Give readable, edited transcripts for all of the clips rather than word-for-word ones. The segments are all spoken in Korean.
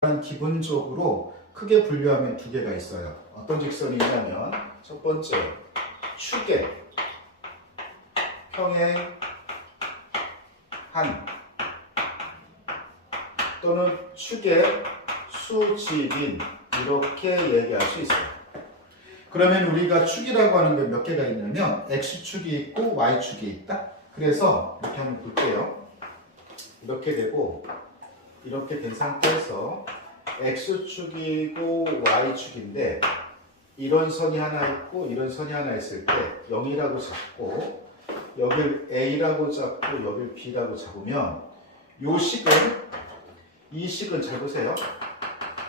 기본적으로 크게 분류하면 두 개가 있어요. 어떤 직선이 있냐면 첫 번째 축의 평행한 또는 축의 수직인 이렇게 얘기할 수 있어요. 그러면 우리가 축이라고 하는 게 몇 개가 있냐면 X축이 있고 Y축이 있다. 그래서 이렇게 한번 볼게요. 이렇게 되고 이렇게 된 상태에서 X축이고 Y축인데 이런 선이 하나 있고 이런 선이 하나 있을 때 0이라고 잡고 여길 A라고 잡고 여길 B라고 잡으면 이 식은 잘 보세요.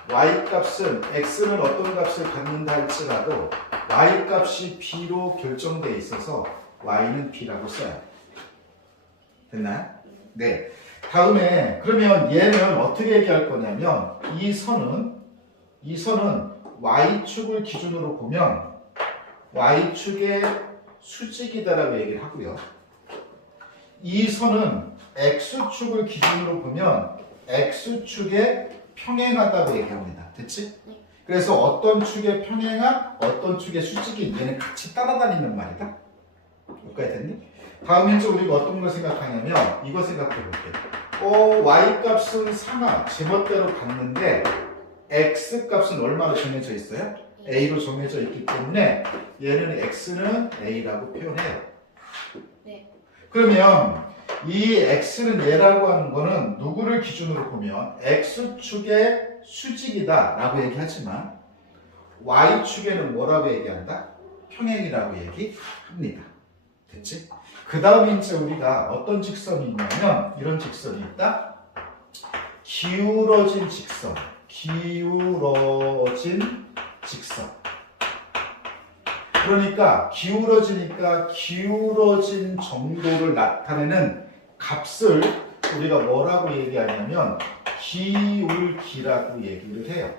Y값은 X는 어떤 값을 갖는다 할지라도 Y값이 B로 결정되어 있어서 Y는 B라고 써요. 됐나요? 네. 다음에 그러면 얘는 어떻게 얘기할 거냐면 이 선은 Y축을 기준으로 보면 Y축의 수직이다라고 얘기를 하고요. 이 선은 X축을 기준으로 보면 X축의 평행하다고 얘기합니다. 됐지? 네. 그래서 어떤 축의 평행한 어떤 축의 수직인 얘는 같이 따라다니는 말이다. 여기까지 됐니? 다음 이제 우리가 어떤 걸 생각하냐면 이거 생각해 볼게요. Y값은 상하 제멋대로 갔는데 X값은 얼마로 정해져 있어요? A로 정해져 있기 때문에 얘는 X는 A라고 표현해요. 네. 그러면 이 X는 얘라고 하는 거는 누구를 기준으로 보면 X축의 수직이다 라고 얘기하지만 Y축에는 뭐라고 얘기한다? 평행이라고 얘기합니다. 됐지? 그 다음에 이제 우리가 어떤 직선이 있냐면 이런 직선이 있다. 기울어진 직선. 그러니까 기울어지니까 기울어진 정도를 나타내는 값을 우리가 뭐라고 얘기하냐면 기울기라고 얘기를 해요.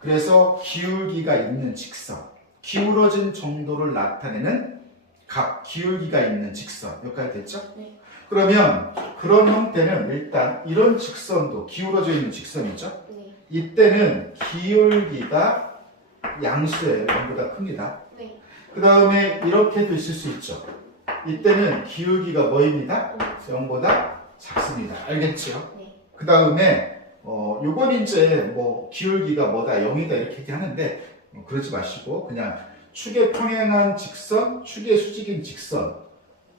그래서 기울기가 있는 직선, 기울어진 정도를 나타내는 값, 기울기가 있는 직선. 여기까지 됐죠? 네. 그러면 그런 형태는 일단 이런 직선도 기울어져 있는 직선이죠? 네. 이때는 기울기가 양수예요. 0보다 큽니다. 네. 그 다음에 이렇게도 있을 수 있죠. 이때는 기울기가 뭐입니다? 0보다 작습니다. 알겠죠? 네. 그 다음에 요건 이제 뭐 기울기가 뭐다 0이다 이렇게 얘기하는데 그러지 마시고 그냥 축의 평행한 직선, 축의 수직인 직선,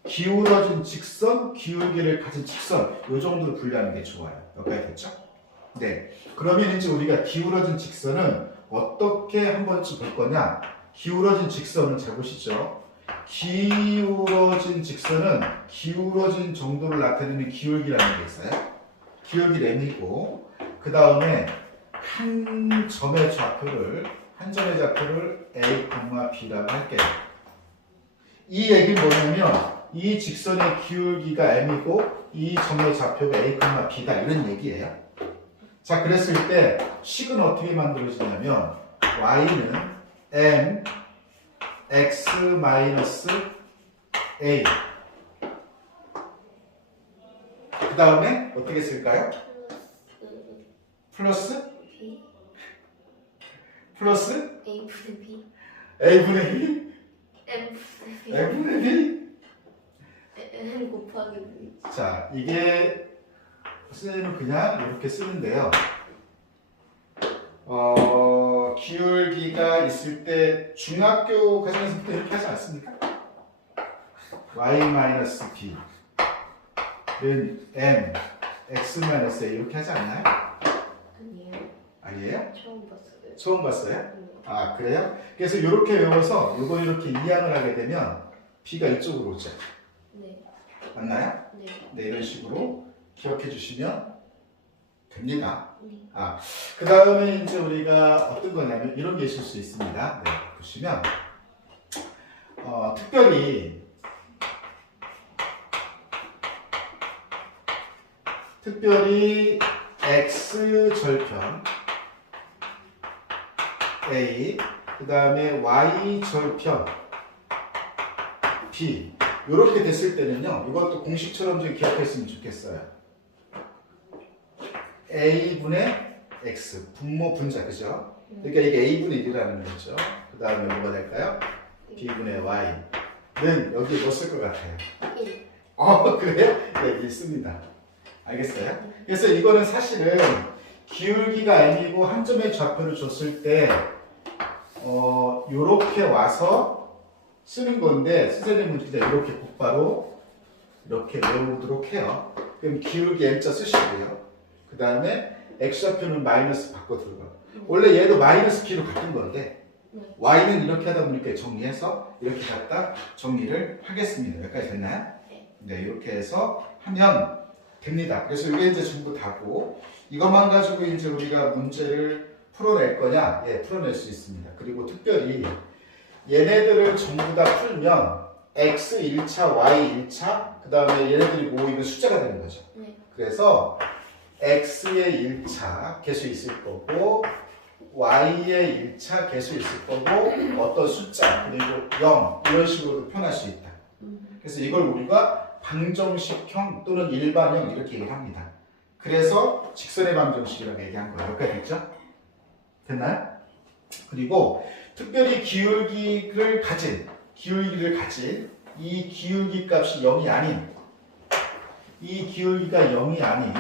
기울어진 직선, 기울기를 가진 직선 요 정도로 분류하는 게 좋아요. 여기까지 됐죠? 네. 그러면 이제 우리가 기울어진 직선은 어떻게 한 번쯤 볼 거냐? 기울어진 직선을 잘 보시죠. 기울어진 직선은 기울어진 정도를 나타내는 기울기라는 게 있어요. 기울기 m이고 그 다음에 한 점의 좌표를 A, B라고 할게요. 이 얘기는 뭐냐면 이 직선의 기울기가 m이고 이 점의 좌표가 A, B다 이런 얘기예요. 자, 그랬을 때 식은 어떻게 만들어지냐면 y는 m x a 그 다음에 어떻게 쓸까요? 플러스 B 플러스 A분의 B a분의 b M분의 B m분의 b N 곱하기 B. 자, 이게 선생님은 그냥 이렇게 쓰는데요. 기울기가 있을 때 중학교 과정에서부터 이렇게 하지 않습니까? y-b는 m, x-a 이렇게 하지 않나요? 아니에요. 아니에요? 처음 봤어요. 처음 봤어요? 네. 아, 그래요? 그래서 이렇게 외워서 이거 이렇게 이항을 하게 되면 b가 이쪽으로 오죠. 네. 맞나요? 네. 네, 이런 식으로 기억해 주시면 됩니다. 네. 그 다음에 이제 우리가 어떤 거냐면 이런 게 있을 수 있습니다. 네, 보시면 특별히 x절편 a 그 다음에 y절편 b 이렇게 됐을 때는요 이것도 공식처럼 좀 기억했으면 좋겠어요. a분의 x 분모 분자 그죠? 그러니까 이게 a분의 1이라는 거죠. 그 다음에 뭐가 될까요? b분의 y는 여기에 뭐 쓸 것 같아요? 1. 그래요? 네, 1 씁니다. 알겠어요? 그래서 이거는 사실은 기울기가 m이고 한 점의 좌표를 줬을 때 요렇게 와서 쓰는 건데 선생님은 그냥 이렇게 곧바로 이렇게 외우도록 해요. 그럼 기울기 m자 쓰시고요. 그 다음에 x좌표는 마이너스 바꿔 들어가요. 원래 얘도 마이너스 k로 같은 건데 y는 이렇게 하다 보니까 정리해서 이렇게 갖다 정리를 하겠습니다. 여기까지 됐나요? 네, 이렇게 해서 하면 됩니다. 그래서 이게 이제 전부 다고 이것만 가지고 이제 우리가 문제를 풀어낼 거냐? 예, 풀어낼 수 있습니다. 그리고 특별히 얘네들을 전부 다 풀면 x 1차, y 1차, 그 다음에 얘네들이 모이면 숫자가 되는 거죠. 그래서 x의 1차 개수 있을 거고 y의 1차 개수 있을 거고 어떤 숫자 그리고 0 이런 식으로 표현할 수 있다. 그래서 이걸 우리가 방정식형 또는 일반형 이렇게 얘기를 합니다. 그래서 직선의 방정식이라고 얘기한 거예요. 여기까지 됐죠? 됐나요? 그리고 특별히 기울기를 가진 이 기울기 값이 0이 아닌 이 기울기가 0이 아닌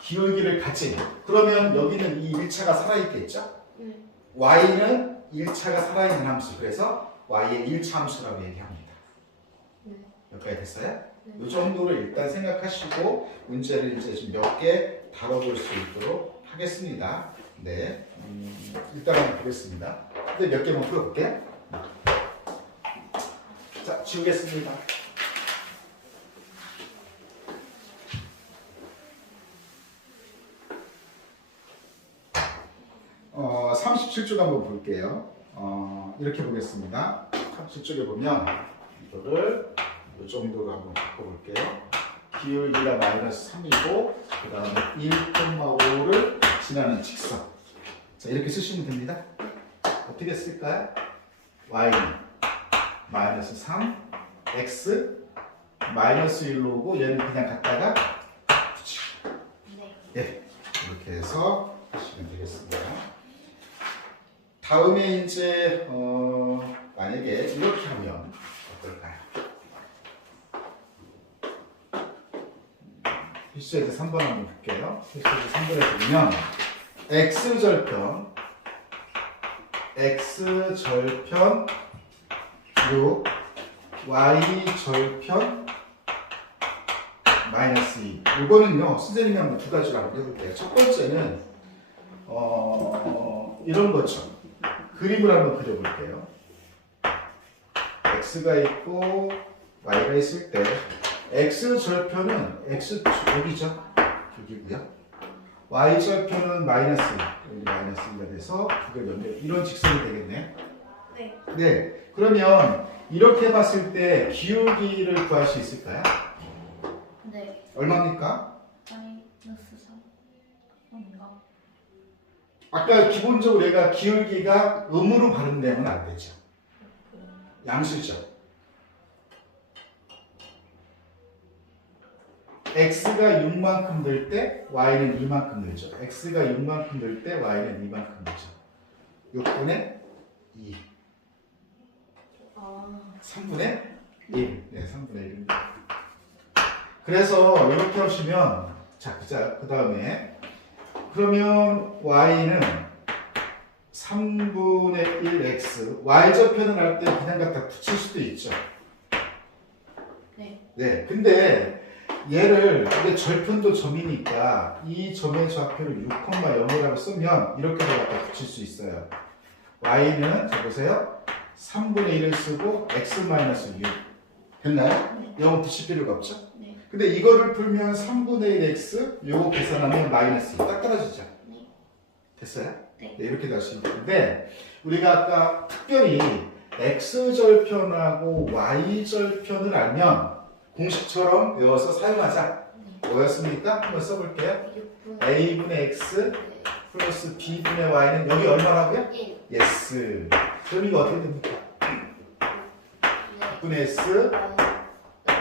기울기를 가진 그러면 여기는 이 1차가 살아있겠죠? y는 1차가 살아있는 함수 그래서 y의 1차 함수라고 얘기합니다. 여기까지 됐어요? 이 정도를 일단 생각하시고 문제를 이제 좀 몇 개 다뤄볼 수 있도록 하겠습니다. 네, 일단 한번 보겠습니다. 근데 몇 개만 풀어볼게요. 자, 지우겠습니다. 37쪽 한번 볼게요. 이렇게 보겠습니다. 37쪽에 보면 이거를 이 정도로 한번 바꿔볼게요. 기울기가 마이너스 3이고 그 다음에 1,5를 지나는 직선. 자, 이렇게 쓰시면 됩니다. 어떻게 쓸까요? y는 마이너스 3, x 마이너스 1로 오고 얘는 그냥 갖다가 붙이고. 예, 이렇게 해서 하시면 되겠습니다. 다음에 이제 만약에 이렇게 하면 어떨까요? 필수에서 3번 한번 볼게요. 필수에서 3번에 보면 x절편 6 y절편 마이너스 2 이거는요 선생님이 한번 두 가지로 한번 해볼게요. 첫 번째는 이런 거죠. 그림을 한번 그려볼게요. x가 있고 y가 있을 때 x절편은 x 여기죠. 여기고요. y절편은 마이너스 여기 마이너스 2가 돼서 그걸 연결 이런 직선이 되겠네요. 네. 그러면 이렇게 봤을 때 기울기를 구할 수 있을까요? 네. 얼마입니까? 마이너스 3인가? 아까 기본적으로 얘가 기울기가 음으로 발음되면 안 되죠. 양수죠. x가 6만큼 될 때 y는 2만큼 늘죠. x가 6만큼 될 때 y는 2만큼 늘죠. 6분의 2. 3분의 1. 네, 3분의 1입니다. 그래서 이렇게 하시면 자, 그 다음에 그러면 y는 3분의 1x y절편을 할 때 그냥 갖다 붙일 수도 있죠. 네. 근데 얘를 이게 절편도 점이니까 이 점의 좌표를 6,0이라고 쓰면 이렇게 갖다 붙일 수 있어요. y는 자 보세요. 3분의 1을 쓰고 x-6 됐나요? 0 붙일 필요가 없죠? 근데 이거를 풀면 3분의 1x 요거 계산하면 마이너스 딱 떨어지죠? 됐어요? 네, 이렇게 다시 있는데 우리가 아까 특별히 x절편하고 y절편을 알면 공식처럼 외워서 사용하자. 뭐였습니까? 한번 써볼게요. a분의 x 플러스 b분의 y는 여기 얼마라고요? 1. 예스. 그럼 이거 어떻게 됩니까? 6분의 s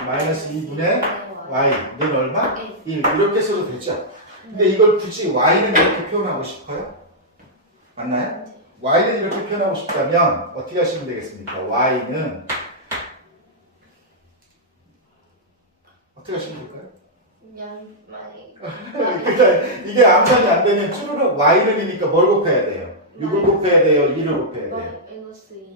마이너스 2분의 y는 얼마? 1. 이렇게 써도 되죠? 근데 이걸 굳이 y는 이렇게 표현하고 싶어요? 맞나요? y는 이렇게 표현하고 싶다면 어떻게 하시면 되겠습니까? y는 어떻게 하시면 될까요? 그냥 많이 그러니까 이게 암산이 안 되면 쭈루룩 y는이니까 뭘 곱해야 돼요? 6을 곱해야 돼요? 2를 곱해야 돼요? 마이너스 2.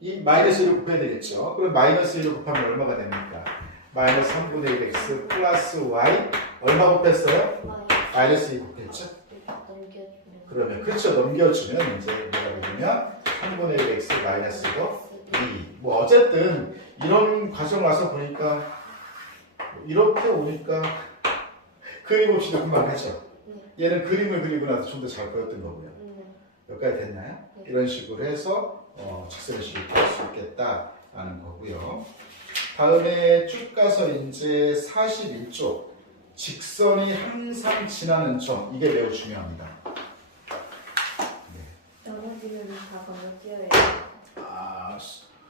이 마이너스 1을 곱해야 되겠죠? 그럼 마이너스 1을 곱하면 얼마가 됩니까? 마이너스 3분의 1 x 플러스 y 얼마 곱했어요? 마이너스 2 곱했죠? 넘겨주면. 그러면 그렇죠. 넘겨주면 이제 뭐가 되냐면 3분의 1 x 마이너스도 2. 뭐 어쨌든 이런 과정 와서 보니까 이렇게 오니까 그림 없이 그만하죠. 얘는 그림을 그리고 나서 좀 더 잘 보였던 거고요. 여기까지 됐나요? 네. 이런 식으로 해서 직선식이 될 수 있겠다라는 거고요. 다음에 쭉 가서 이제 41쪽 직선이 항상 지나는 점 이게 매우 중요합니다. 나머지는 다 건너뛰어야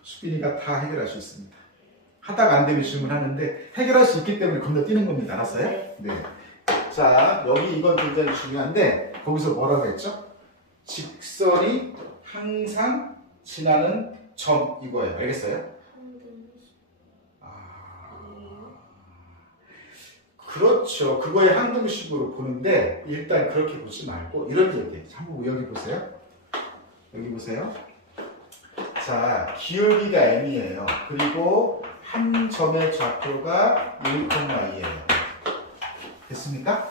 수빈이가 다 해결할 수 있습니다. 하다가 안 되면 질문하는데 해결할 수 있기 때문에 건너뛰는 겁니다. 알았어요? 네. 자, 여기 이건 굉장히 중요한데 거기서 뭐라고 했죠? 직선이 항상 지나는 점 이거예요. 알겠어요? 그렇죠. 그거의 항등식으로 보는데 일단 그렇게 보지 말고 이런 얘기예요. 한번 여기 보세요. 여기 보세요. 자, 기울기가 m이에요. 그리고 한 점의 좌표가 1,2예요. 됐습니까?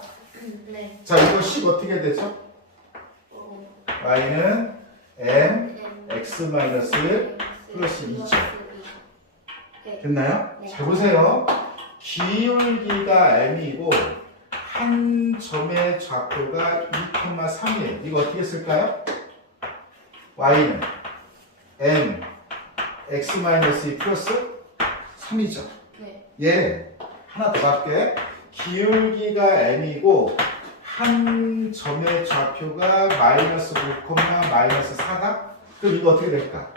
네. 자, 이거 식 어떻게 되죠? y는 m x 플러스 2죠. 됐나요? 네. 잘 보세요. 기울기가 m이고 한 점의 좌표가 2,3이에요. 이거 어떻게 쓸까요? y는 m x-2 플러스 3이죠. 네. 예, 하나 더 할게. 기울기가 m이고 한 점의 좌표가 마이너스 5, 마이너스 4다? 그럼 이거 어떻게 될까?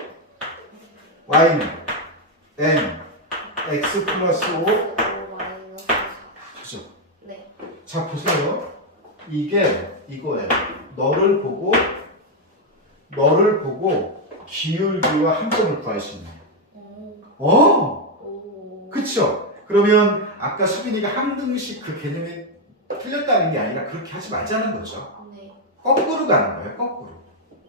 y는 m x 플러스 5 마이너스 4. 그죠? 네. 자, 보세요. 이게 이거예요. 너를 보고 기울기와 한 점을 구할 수 있는. 그쵸? 그러면 아까 수빈이가 항등식 그 개념이 틀렸다는 게 아니라 그렇게 하지 말자는 거죠. 네. 거꾸로 가는 거예요. 거꾸로.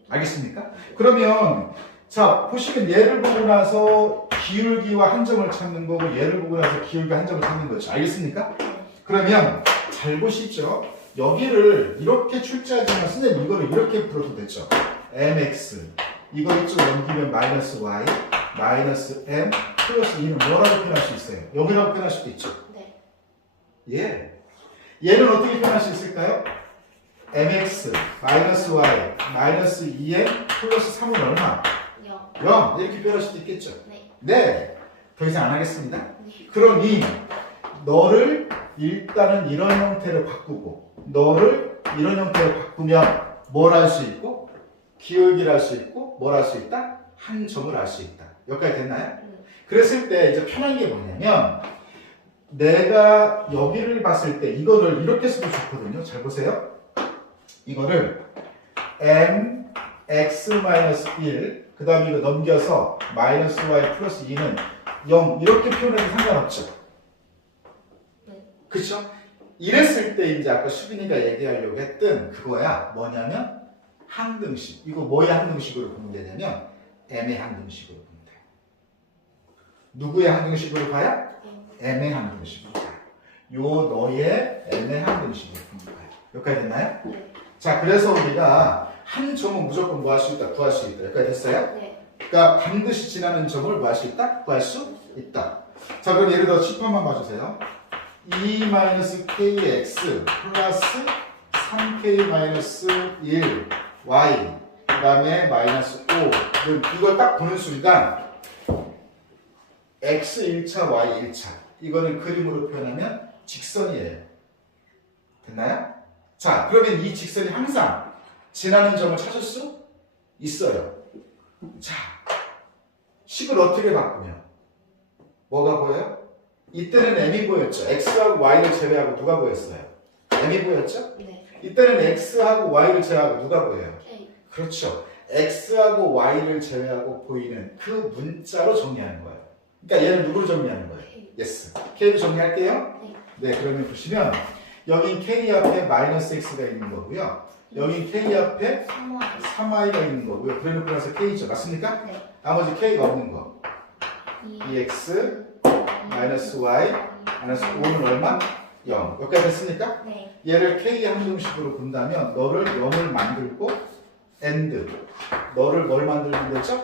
알겠습니까? 그러면 자, 보시면 얘를 보고 나서 기울기와 한 점을 찾는 거고 얘를 보고 나서 기울기와 한 점을 찾는 거죠. 알겠습니까? 그러면 잘 보시죠. 여기를 이렇게 출제하지만 선생님 이거를 이렇게 풀어도 되죠. mx 이거 이쪽 넘기면 마이너스 y 마이너스 m 플러스 2는 뭐라고 표현할 수 있어요? 0이라고 표현할 수도 있죠. 네. 예. 얘는 어떻게 표현할 수 있을까요? mx 마이너스 y 마이너스 2m 플러스 3은 얼마? 0. 0 이렇게 표현할 수도 있겠죠. 네. 네. 더 이상 안 하겠습니다. 네. 그러니 너를 일단은 이런 형태로 바꾸고 너를 이런 형태로 바꾸면 뭘 할 수 있고 기울기를 할 수 있고 뭘 할 수 있다? 한 점을 알 수 있다. 여기까지 됐나요? 그랬을 때 이제 편한 게 뭐냐면 내가 여기를 봤을 때 이거를 이렇게 써도 좋거든요. 잘 보세요. 이거를 m x-1 그 다음에 이거 넘겨서 마이너스 y 플러스 2는 0 이렇게 표현해도 상관없죠. 그쵸? 이랬을 때 이제 아까 수빈이가 얘기하려고 했던 그거야. 뭐냐면 항등식. 이거 뭐의 항등식으로 보면 되냐면 m의 항등식으로 보면 돼요. 누구의 항등식으로 봐요? m의 항등식으로 봐요. 요 너의 m의 항등식으로 보면 돼요. 여기까지 됐나요? 네. 자, 그래서 우리가 한 점은 무조건 뭐 할 수 있다? 구할 수 있다. 여기까지 됐어요? 네. 그러니까 반드시 지나는 점을 뭐 할 수 있다? 구할 수 있다. 자, 그럼 예를 들어 10번만 봐주세요. 2-kx 플러스 3k-1 y 그 다음에 마이너스 5 이걸 딱 보는 순간 x 1차, y 1차 이거는 그림으로 표현하면 직선이에요. 됐나요? 자, 그러면 이 직선이 항상 지나는 점을 찾을 수 있어요. 자, 식을 어떻게 바꾸면 뭐가 보여요? 이때는 m이 보였죠. x하고 y를 제외하고 누가 보였어요? M이 보였죠? 네. 이때는 X하고 Y를 제외하고 누가 보여요? K. 그렇죠. X하고 Y를 제외하고 보이는 그 문자로 정리하는 거예요. 그러니까 얘는 누구로 정리하는 거예요? K. Yes. K로 정리할게요. 네. 네, 그러면 보시면 여긴 K 앞에 마이너스 X가 있는 거고요. 여긴 K 앞에 3Y. 3Y가 있는 거고요. 그래놓고 나서 K죠. 맞습니까? 네. 나머지 K가 없는 거. 2X 마이너스 Y 마이너스 5는 얼마? 0. 여기까지 됐습니까? 네. 얘를 K 항등식으로 본다면 너를 0을 만들고 AND 너를 뭘 만들면 되죠?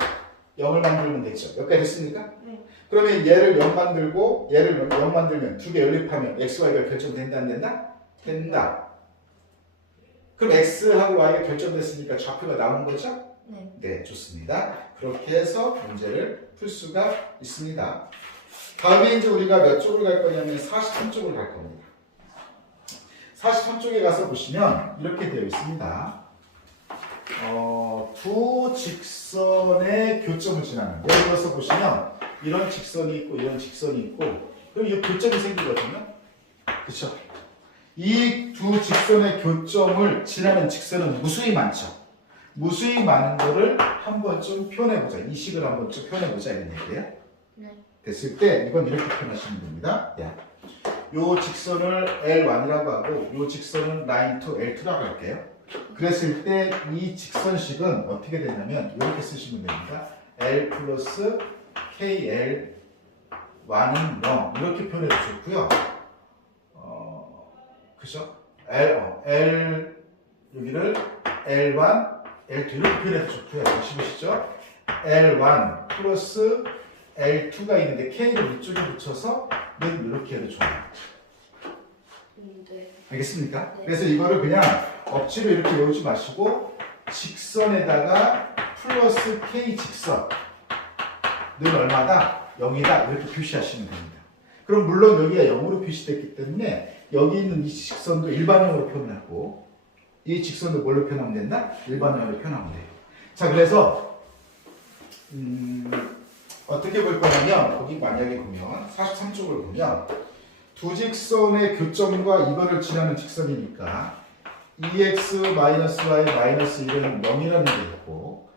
0을 만들면 되죠. 여기까지 됐습니까? 네. 그러면 얘를 0 만들고 얘를 0 만들면 두 개 연립하면 x, y가 결정된다 안 된다? 된다. 그럼 x하고 y가 결정됐으니까 좌표가 나오는 거죠? 네. 네, 좋습니다. 그렇게 해서 문제를 풀 수가 있습니다. 다음에 이제 우리가 몇 쪽을 갈 거냐면 43쪽을 갈 겁니다. 43쪽에 가서 보시면 이렇게 되어 있습니다. 두 직선의 교점을 지나는. 예를 들어서 보시면 이런 직선이 있고 이런 직선이 있고 그럼 이 교점이 생기거든요. 그렇죠? 이 두 직선의 교점을 지나는 직선은 무수히 많죠. 무수히 많은 거를 한번 좀 표현해보자. 이 식을 한번 좀 표현해보자 이런 얘기예요. 네. 됐을 때 이건 이렇게 표현하시면 됩니다. 요 직선을 L1이라고 하고 요 직선은 라인 to L2라고 할게요. 그랬을 때 이 직선식은 어떻게 되냐면 이렇게 쓰시면 됩니다. L 플러스 KL 1은 0 이렇게 표현해도 좋고요. 그죠? L 여기를 L1, L2 이렇게 표현해도 좋고요. 다시 보시죠. L1 플러스 L2가 있는데 K를 이쪽에 붙여서 이렇게 해도 좋아요. 네. 알겠습니까? 네. 그래서 이거를 그냥 억지로 이렇게 외우지 마시고 직선에다가 플러스 K 직선은 얼마다? 0이다 이렇게 표시하시면 됩니다. 그럼 물론 여기가 0으로 표시됐기 때문에 여기 있는 이 직선도 일반형으로 표현하고 이 직선도 뭘로 표현하면 된다? 일반형으로 표현하면 돼요. 자, 그래서 어떻게 볼 거냐면 거기 만약에 보면 43쪽을 보면 두 직선의 교점과 이거를 지나는 직선이니까 2x-y 1은 0이라는 게 있고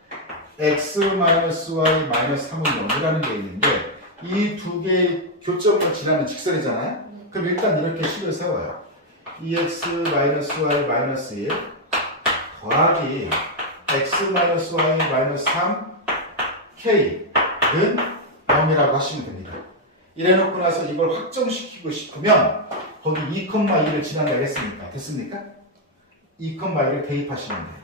x-y 3은 0이라는 게 있는데 이 두 개의 교점을 지나는 직선이잖아요. 그럼 일단 이렇게 식을 세워요. 2x-y 1 더하기 x-y 3 k는 0이라고 하시면 됩니다. 이래놓고 나서 이걸 확정시키고 싶으면 거기 2,2를 지난다 했으니까 됐습니까? 2,2를 대입하시면 돼요.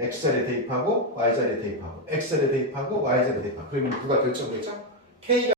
x자리에 대입하고 y자리에 대입하고 x자리에 대입하고 y자리에 대입하고 그러면 누가 결정되죠? k가